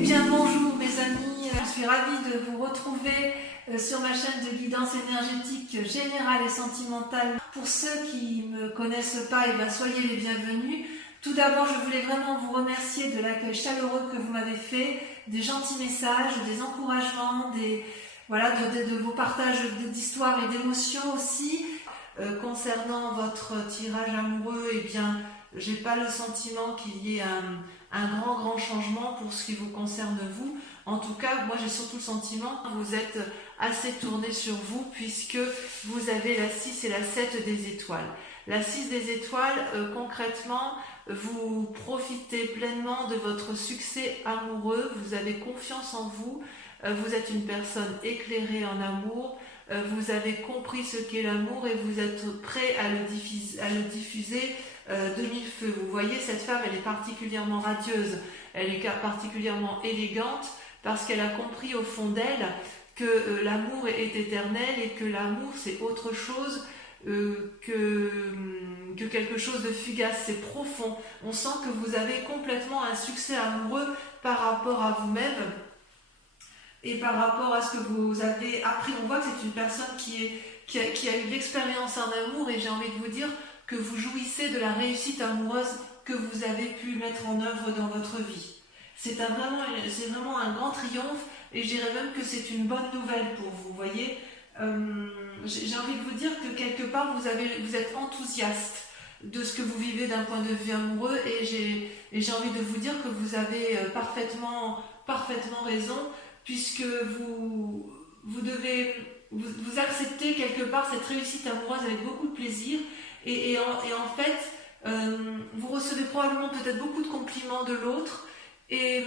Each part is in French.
Eh bien bonjour mes amis, je suis ravie de vous retrouver sur ma chaîne de guidance énergétique générale et sentimentale. Pour ceux qui ne me connaissent pas, eh bien, soyez les bienvenus. Tout d'abord, je voulais vraiment vous remercier de l'accueil chaleureux que vous m'avez fait, des gentils messages, des encouragements, de vos partages d'histoires et d'émotions aussi. Concernant votre tirage amoureux, eh bien, j'ai pas le sentiment qu'il y ait un grand changement pour ce qui vous concerne vous. En tout cas, moi j'ai surtout le sentiment que vous êtes assez tourné sur vous puisque vous avez la 6 et la 7 des étoiles. La 6 des étoiles, concrètement, vous profitez pleinement de votre succès amoureux, vous avez confiance en vous, vous êtes une personne éclairée en amour, vous avez compris ce qu'est l'amour et vous êtes prêt à le diffuser de mille feux. Vous voyez, cette femme, elle est particulièrement radieuse, elle est particulièrement élégante parce qu'elle a compris au fond d'elle que l'amour est éternel et que l'amour c'est autre chose que quelque chose de fugace, c'est profond. On sent que vous avez complètement un succès amoureux par rapport à vous-même et par rapport à ce que vous avez appris. On voit que c'est une personne qui a eu l'expérience en amour et j'ai envie de vous dire que vous jouissez de la réussite amoureuse que vous avez pu mettre en œuvre dans votre vie. C'est vraiment un grand triomphe et je dirais même que c'est une bonne nouvelle pour vous, voyez. J'ai envie de vous dire que quelque part vous êtes enthousiaste de ce que vous vivez d'un point de vue amoureux et j'ai envie de vous dire que vous avez parfaitement raison puisque vous acceptez quelque part cette réussite amoureuse avec beaucoup de plaisir et en fait vous recevez probablement peut-être beaucoup de compliments de l'autre et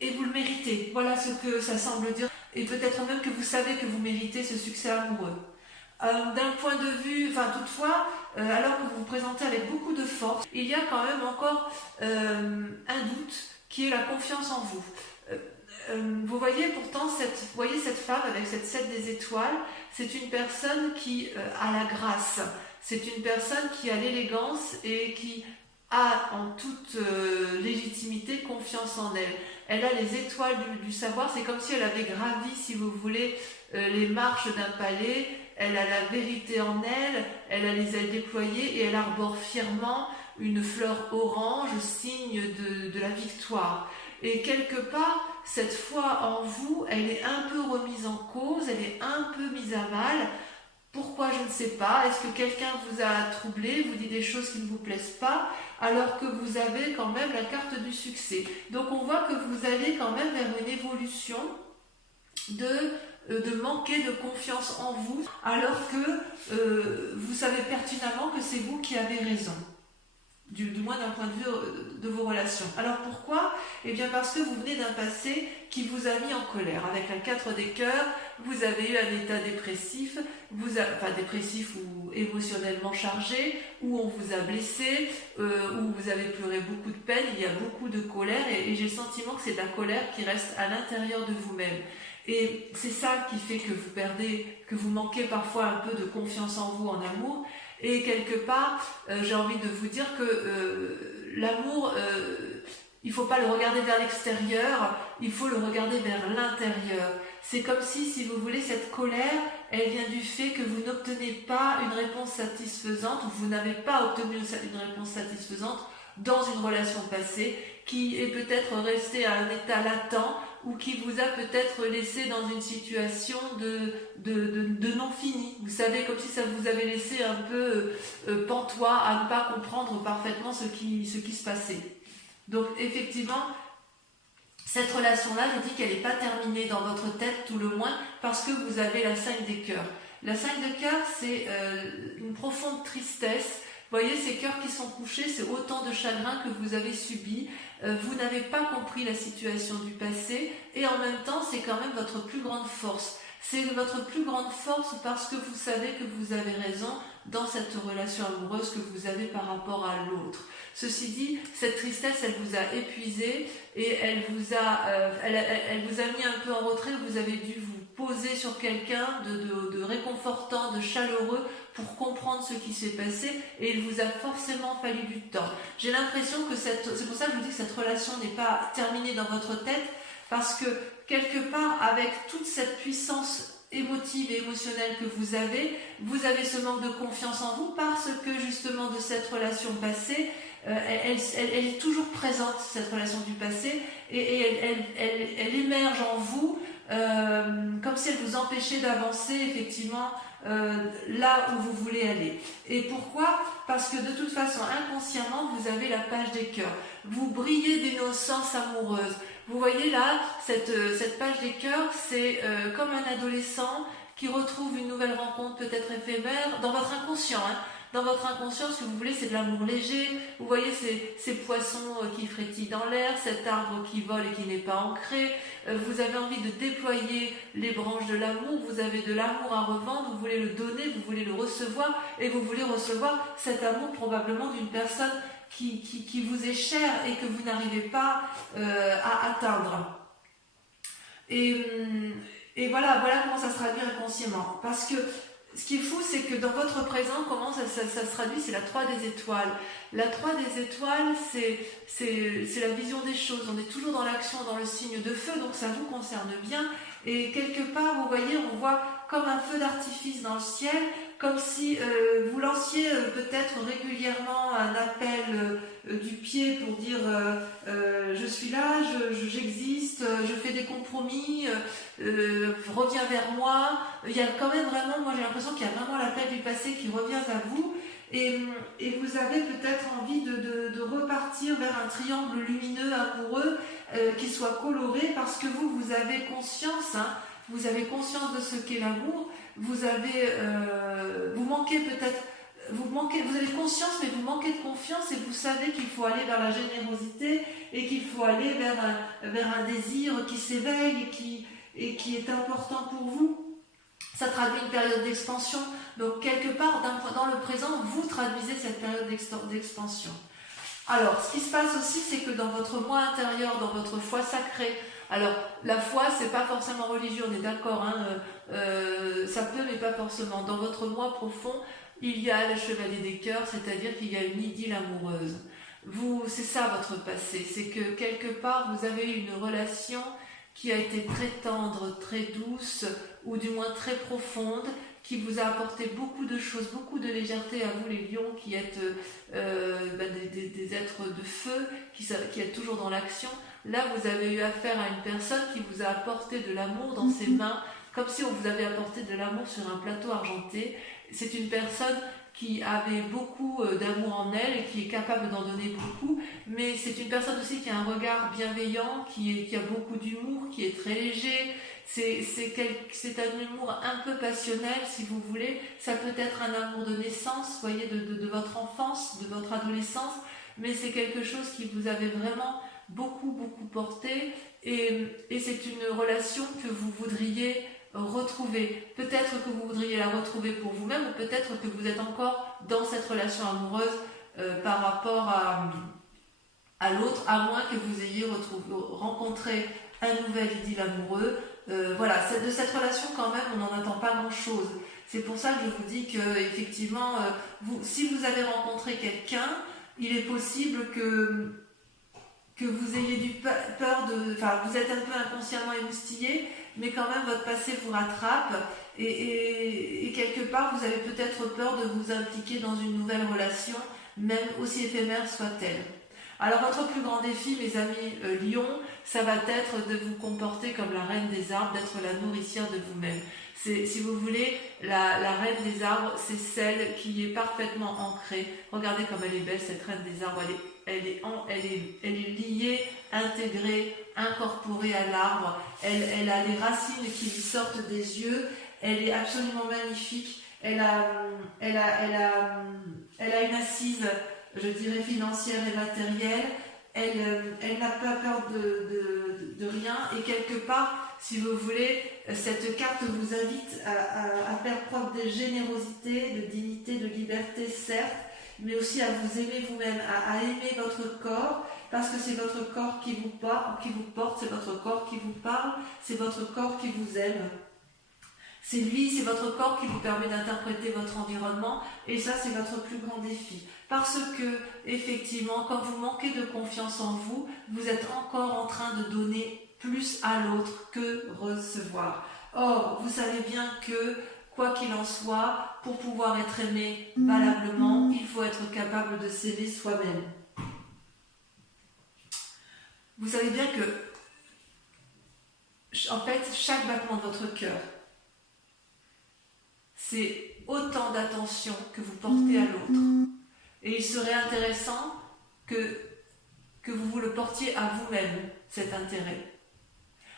vous le méritez. Voilà ce que ça semble dire. Et peut-être même que vous savez que vous méritez ce succès amoureux. D'un point de vue, toutefois, alors que vous vous présentez avec beaucoup de force, il y a quand même encore un doute qui est la confiance en vous. Vous voyez pourtant cette femme avec cette 7 des étoiles, c'est une personne qui a la grâce, c'est une personne qui a l'élégance et qui a en toute légitimité confiance en elle. Elle a les étoiles du savoir, c'est comme si elle avait gravi, si vous voulez, les marches d'un palais, elle a la vérité en elle, elle a les ailes déployées et elle arbore fièrement une fleur orange, signe de la victoire. Et quelque part, cette foi en vous, elle est un peu remise en cause, elle est un peu mise à mal. Pourquoi, je ne sais pas. Est-ce que quelqu'un vous a troublé, vous dit des choses qui ne vous plaisent pas, alors que vous avez quand même la carte du succès. Donc on voit que vous allez quand même vers une évolution de manquer de confiance en vous, alors que vous savez pertinemment que c'est vous qui avez raison. Du moins d'un point de vue de vos relations. Alors pourquoi ? Eh bien parce que vous venez d'un passé qui vous a mis en colère. Avec la 4 des cœurs, vous avez eu un état dépressif, dépressif ou émotionnellement chargé, où on vous a blessé, où vous avez pleuré beaucoup de peine, il y a beaucoup de colère et j'ai le sentiment que c'est de la colère qui reste à l'intérieur de vous-même. Et c'est ça qui fait que vous perdez, que vous manquez parfois un peu de confiance en vous, en amour. Et quelque part, j'ai envie de vous dire que l'amour, il ne faut pas le regarder vers l'extérieur, il faut le regarder vers l'intérieur. C'est comme si vous voulez, cette colère, elle vient du fait que vous n'obtenez pas une réponse satisfaisante, ou vous n'avez pas obtenu une réponse satisfaisante dans une relation passée, qui est peut-être restée à un état latent, ou qui vous a peut-être laissé dans une situation de non fini. Vous savez, comme si ça vous avait laissé un peu pantois à ne pas comprendre parfaitement ce qui se passait. Donc effectivement, cette relation-là, je dis qu'elle n'est pas terminée dans votre tête, tout le moins, parce que vous avez la 5 des cœurs. La 5 des cœurs, c'est une profonde tristesse. Vous voyez, ces cœurs qui sont couchés, c'est autant de chagrin que vous avez subi. Vous n'avez pas compris la situation du passé et en même temps, c'est quand même votre plus grande force. C'est votre plus grande force parce que vous savez que vous avez raison dans cette relation amoureuse que vous avez par rapport à l'autre. Ceci dit, cette tristesse, elle vous a épuisé et elle vous a mis un peu en retrait, vous avez dû vous poser sur quelqu'un, de réconfortant, de chaleureux pour comprendre ce qui s'est passé, et il vous a forcément fallu du temps. J'ai l'impression que c'est pour ça que je vous dis que cette relation n'est pas terminée dans votre tête, parce que quelque part, avec toute cette puissance émotive et émotionnelle que vous avez ce manque de confiance en vous parce que justement de cette relation passée, elle est toujours présente, cette relation du passé, et elle émerge en vous comme si elle vous empêchait d'avancer effectivement là où vous voulez aller. Et pourquoi? Parce que de toute façon, inconsciemment, vous avez la page des cœurs. Vous brillez d'innocence amoureuse. Vous voyez là, cette page des cœurs, c'est comme un adolescent qui retrouve une nouvelle rencontre peut-être éphémère dans votre inconscient. Dans votre inconscient, ce que vous voulez, c'est de l'amour léger. Vous voyez ces poissons qui frétillent dans l'air, cet arbre qui vole et qui n'est pas ancré. Vous avez envie de déployer les branches de l'amour. Vous avez de l'amour à revendre. Vous voulez le donner, vous voulez le recevoir. Et vous voulez recevoir cet amour probablement d'une personne qui vous est chère et que vous n'arrivez pas à atteindre. Et voilà comment ça se traduit inconsciemment. Parce que ce qui est fou, c'est que dans votre présent, comment ça se traduit? C'est la 3 des étoiles. La 3 des étoiles, c'est la vision des choses. On est toujours dans l'action, dans le signe de feu, donc ça vous concerne bien. Et quelque part, vous voyez, on voit comme un feu d'artifice dans le ciel, comme si vous lanciez peut-être régulièrement un appel du pied pour dire je suis là, j'existe, je fais des compromis, reviens vers moi. Il y a quand même vraiment, moi j'ai l'impression qu'il y a vraiment l'appel du passé qui revient à vous, et vous avez peut-être envie de repartir vers un triangle lumineux amoureux qui soit coloré, parce que vous avez conscience, vous avez conscience de ce qu'est l'amour. Vous avez conscience, mais vous manquez de confiance, et vous savez qu'il faut aller vers la générosité et qu'il faut aller vers un désir qui s'éveille et qui est important pour vous. Ça traduit une période d'expansion. Donc quelque part, dans le présent, vous traduisez cette période d'expansion. Alors, ce qui se passe aussi, c'est que dans votre moi intérieur, dans votre foi sacrée, alors la foi, c'est pas forcément religieux, on est d'accord, ça peut, mais pas forcément. Dans votre moi profond, il y a le chevalier des cœurs, c'est-à-dire qu'il y a une idylle amoureuse. C'est ça votre passé, c'est que quelque part, vous avez eu une relation qui a été très tendre, très douce, ou du moins très profonde, qui vous a apporté beaucoup de choses, beaucoup de légèreté à vous les lions, qui êtes des êtres de feu, qui êtes toujours dans l'action. Là, vous avez eu affaire à une personne qui vous a apporté de l'amour dans ses mains, comme si on vous avait apporté de l'amour sur un plateau argenté. C'est une personne qui avait beaucoup d'amour en elle et qui est capable d'en donner beaucoup, mais c'est une personne aussi qui a un regard bienveillant, qui a beaucoup d'humour, qui est très léger. C'est un humour un peu passionnel, si vous voulez. Ça peut être un amour de naissance, vous voyez, de votre enfance, de votre adolescence, mais c'est quelque chose qui vous avait vraiment beaucoup porté, et c'est une relation que vous voudriez retrouver. Peut-être que vous voudriez la retrouver pour vous-même, ou peut-être que vous êtes encore dans cette relation amoureuse par rapport à l'autre, à moins que vous ayez rencontré un nouvel idylle amoureux. Voilà, de cette relation quand même, on n'en attend pas grand-chose. C'est pour ça que je vous dis que effectivement, si vous avez rencontré quelqu'un, il est possible que vous ayez peur vous êtes un peu inconsciemment émoustillé, mais quand même votre passé vous rattrape, et quelque part vous avez peut-être peur de vous impliquer dans une nouvelle relation, même aussi éphémère soit-elle. Alors votre plus grand défi, mes amis lions, ça va être de vous comporter comme la reine des arbres, d'être la nourricière de vous-même. Si vous voulez, la reine des arbres, c'est celle qui est parfaitement ancrée. Regardez comme elle est belle, cette reine des arbres. Elle est liée, intégrée, incorporée à l'arbre. Elle a les racines qui lui sortent des yeux. Elle est absolument magnifique. Elle a une assise, je dirais, financière et matérielle. Elle n'a pas peur de rien, et quelque part, si vous voulez, cette carte vous invite à faire preuve de générosité, de dignité, de liberté, certes, mais aussi à vous aimer vous-même, à aimer votre corps, parce que c'est votre corps qui vous porte, c'est votre corps qui vous parle, c'est votre corps qui vous aime. C'est lui, c'est votre corps qui vous permet d'interpréter votre environnement et ça c'est votre plus grand défi. Parce que effectivement, quand vous manquez de confiance en vous, vous êtes encore en train de donner plus à l'autre que recevoir. Or, vous savez bien que quoi qu'il en soit, pour pouvoir être aimé valablement, il faut être capable de s'aimer soi-même. Vous savez bien que, en fait, chaque battement de votre cœur, c'est autant d'attention que vous portez à l'autre. Et il serait intéressant que vous vous le portiez à vous-même, cet intérêt.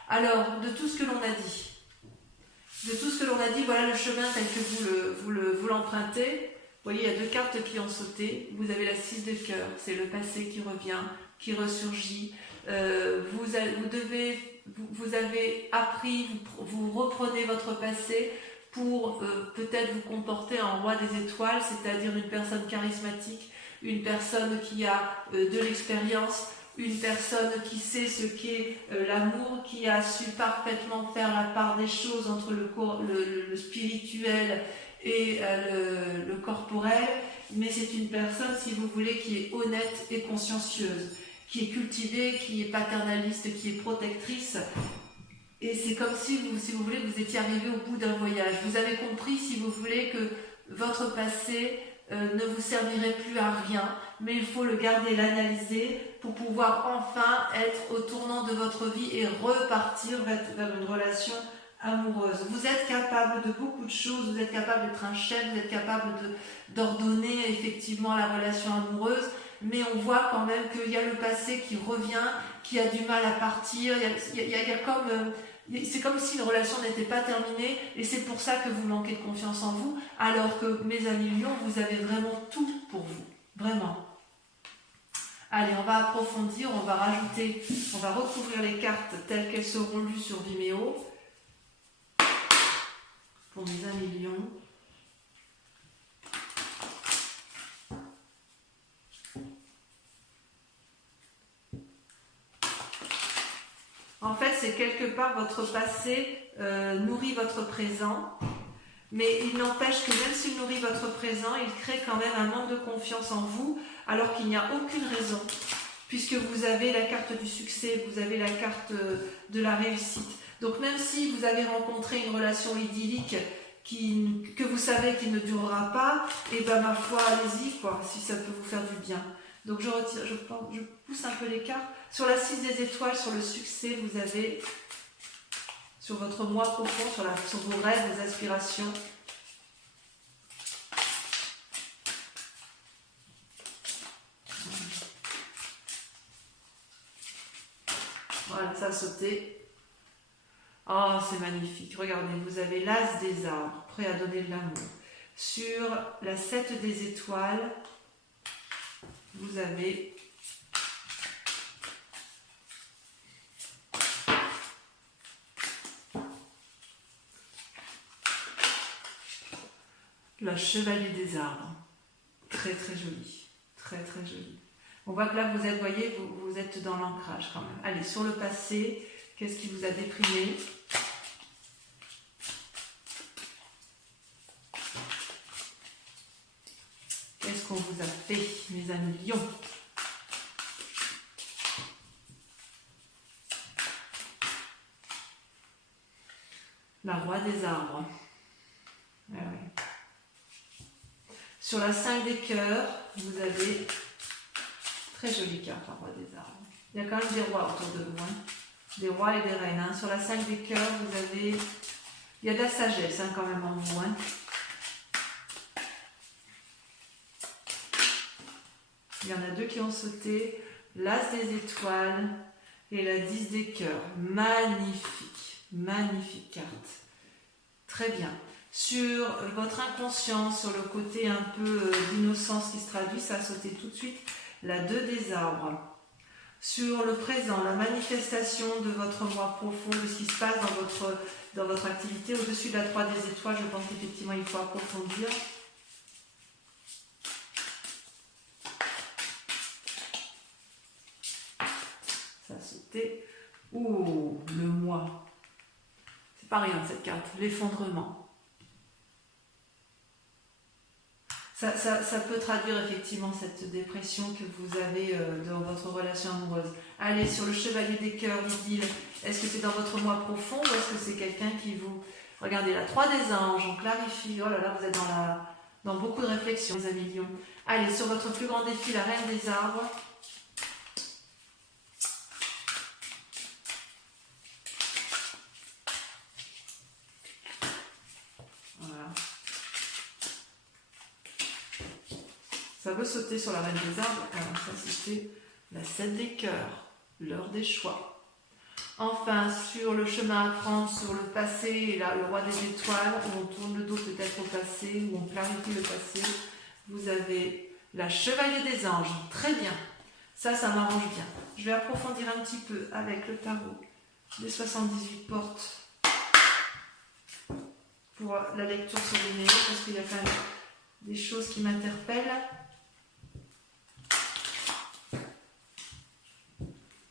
Alors, de tout ce que l'on a dit, voilà le chemin tel que vous l'empruntez. Vous voyez, il y a deux cartes qui ont sauté. Vous avez la 6 de cœur, c'est le passé qui revient, qui ressurgit. Vous avez appris, vous reprenez votre passé pour peut-être vous comporter en roi des étoiles, c'est-à-dire une personne charismatique, une personne qui a de l'expérience, une personne qui sait ce qu'est l'amour, qui a su parfaitement faire la part des choses entre le spirituel et le corporel, mais c'est une personne, si vous voulez, qui est honnête et consciencieuse, qui est cultivée, qui est paternaliste, qui est protectrice. Et c'est comme si vous voulez, vous étiez arrivé au bout d'un voyage. Vous avez compris, si vous voulez, que votre passé ne vous servirait plus à rien, mais il faut le garder, l'analyser pour pouvoir enfin être au tournant de votre vie et repartir vers une relation amoureuse. Vous êtes capable de beaucoup de choses, vous êtes capable d'être un chef, vous êtes capable d'ordonner effectivement la relation amoureuse, mais on voit quand même qu'il y a le passé qui revient, qui a du mal à partir, c'est comme si une relation n'était pas terminée et c'est pour ça que vous manquez de confiance en vous, alors que mes amis lions, vous avez vraiment tout pour vous, vraiment. Allez, on va approfondir, on va recouvrir les cartes telles qu'elles seront lues sur Vimeo pour mes amis lions. En fait, c'est quelque part votre passé nourrit votre présent, mais il n'empêche que même s'il nourrit votre présent, il crée quand même un manque de confiance en vous, alors qu'il n'y a aucune raison, puisque vous avez la carte du succès, vous avez la carte de la réussite. Donc même si vous avez rencontré une relation idyllique que vous savez qu'il ne durera pas, et ben ma foi, allez-y, quoi, si ça peut vous faire du bien. Donc je pousse un peu les cartes. Sur la 6 des étoiles, sur le succès, vous avez, sur votre moi profond, sur vos rêves, vos aspirations. Voilà, ça a sauté. Oh, c'est magnifique. Regardez, vous avez l'as des arbres, prêt à donner de l'amour. Sur la 7 des étoiles, vous avez la chevalier des arbres. Très très joli. Très très joli. On voit que là, vous êtes, voyez, vous êtes dans l'ancrage quand même. Allez, sur le passé, qu'est-ce qui vous a déprimé ? Qu'est-ce qu'on vous a fait, mes amis lions ? La roi des arbres. Ah oui. Sur la 5 des cœurs, vous avez très jolie carte, la roi des arbres. Il y a quand même des rois autour de vous, hein. Des rois et des reines. Hein. Sur la 5 des cœurs, vous avez... Il y a de la sagesse hein, quand même en vous. Hein. Il y en a deux qui ont sauté. L'as des étoiles et la 10 des cœurs. Magnifique. Magnifique carte. Très bien. Sur votre inconscience, sur le côté un peu d'innocence qui se traduit, ça a sauté tout de suite. La 2 des arbres. Sur le présent, la manifestation de votre moi profond, de ce qui se passe dans votre activité. Au-dessus de la 3 des étoiles, je pense qu'effectivement il faut approfondir. Ça a sauté. Oh, le moi. pas rien cette carte, l'effondrement. Ça peut traduire effectivement cette dépression que vous avez dans votre relation amoureuse. Allez, sur le chevalier des cœurs, idylle, est-ce que c'est dans votre moi profond ou est-ce que c'est quelqu'un qui vous... Regardez, la 3 des anges, on clarifie. Oh là là, vous êtes dans beaucoup de réflexions, les amis lions. Allez, sur votre plus grand défi, la reine des arbres. Ça veut sauter sur la reine des arbres. Alors ça c'était la 7 des cœurs, l'heure des choix. Enfin, sur le chemin à prendre, sur le passé, et là, le roi des étoiles, où on tourne le dos peut-être au passé, où on clarifie le passé, vous avez la chevalier des anges. Très bien. Ça m'arrange bien. Je vais approfondir un petit peu avec le tarot des 78 portes pour la lecture sur les néos, parce qu'il y a quand même des choses qui m'interpellent.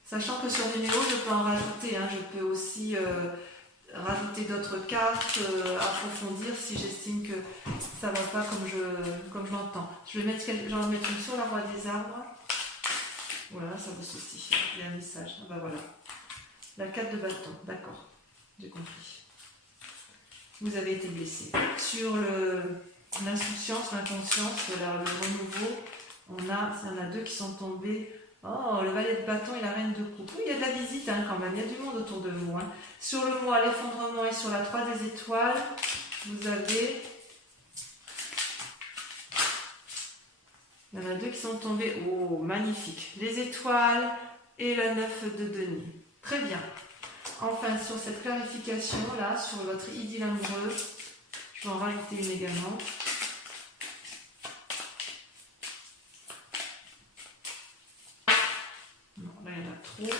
Sachant que sur Vimeo, je peux en rajouter, hein, je peux aussi rajouter d'autres cartes, approfondir si j'estime que ça ne va pas comme je l'entends. J'en vais mettre une sur la roi des arbres. Voilà, ça va sauter. Il y a un message. Ah bah voilà. La 4 de bâton, d'accord, j'ai compris. Vous avez été blessé. Sur l'insouciance, l'inconscience, le renouveau, il y en a deux qui sont tombés. Oh, le valet de bâton et la reine de coupe. Oui, il y a de la visite hein, quand même, il y a du monde autour de vous. Hein. Sur le mois, l'effondrement et sur la 3 des étoiles, vous avez... Il y en a deux qui sont tombés. Oh, magnifique. Les étoiles et la 9 de denier. Très bien. Enfin, sur cette clarification, là, sur votre idylle amoureuse, je vais en rajouter une également. Non, là, il y en a trop.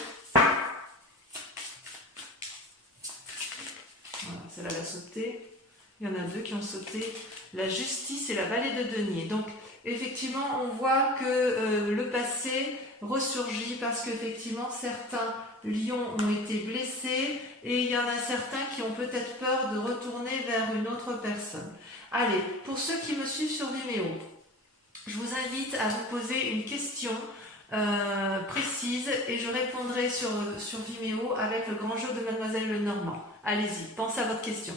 Voilà, celle-là, elle a sauté. Il y en a deux qui ont sauté. La justice et la vallée de denier. Donc, effectivement, on voit que le passé ressurgit parce qu'effectivement, certains lions ont été blessés et il y en a certains qui ont peut-être peur de retourner vers une autre personne. Allez, pour ceux qui me suivent sur Vimeo, je vous invite à vous poser une question précise et je répondrai sur Vimeo avec le grand jeu de Mademoiselle Lenormand. Allez-y, pensez à votre question.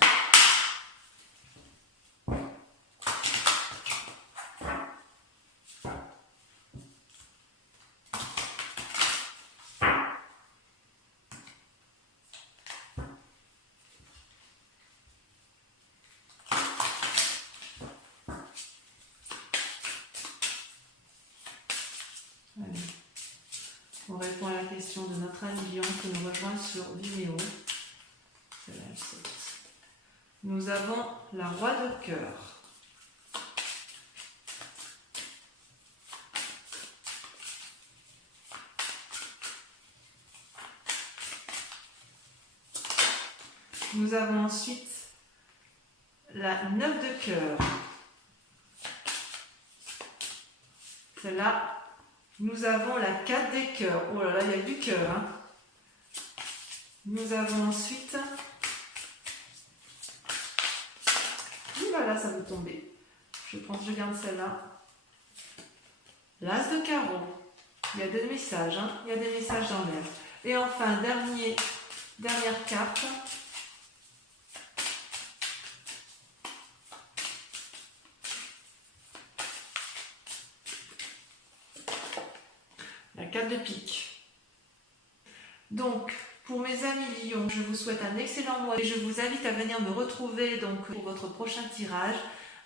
On répond à la question de notre ami Lion qui nous rejoint sur Vimeo. Nous avons la roi de cœur. Nous avons ensuite la 9 de cœur. Celle-là. Nous avons la 4 des cœurs. Oh là là, il y a du cœur. Hein. Nous avons ensuite... Voilà, ça veut tomber. Je garde celle-là. L'as de carreau. Il y a des messages. Hein. Il y a des messages dans l'air. Et enfin, dernière carte. La 4 de pique. Donc, pour mes amis lions, je vous souhaite un excellent mois et je vous invite à venir me retrouver donc, pour votre prochain tirage.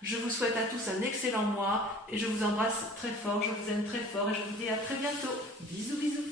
Je vous souhaite à tous un excellent mois et je vous embrasse très fort, je vous aime très fort et je vous dis à très bientôt. Bisous, bisous.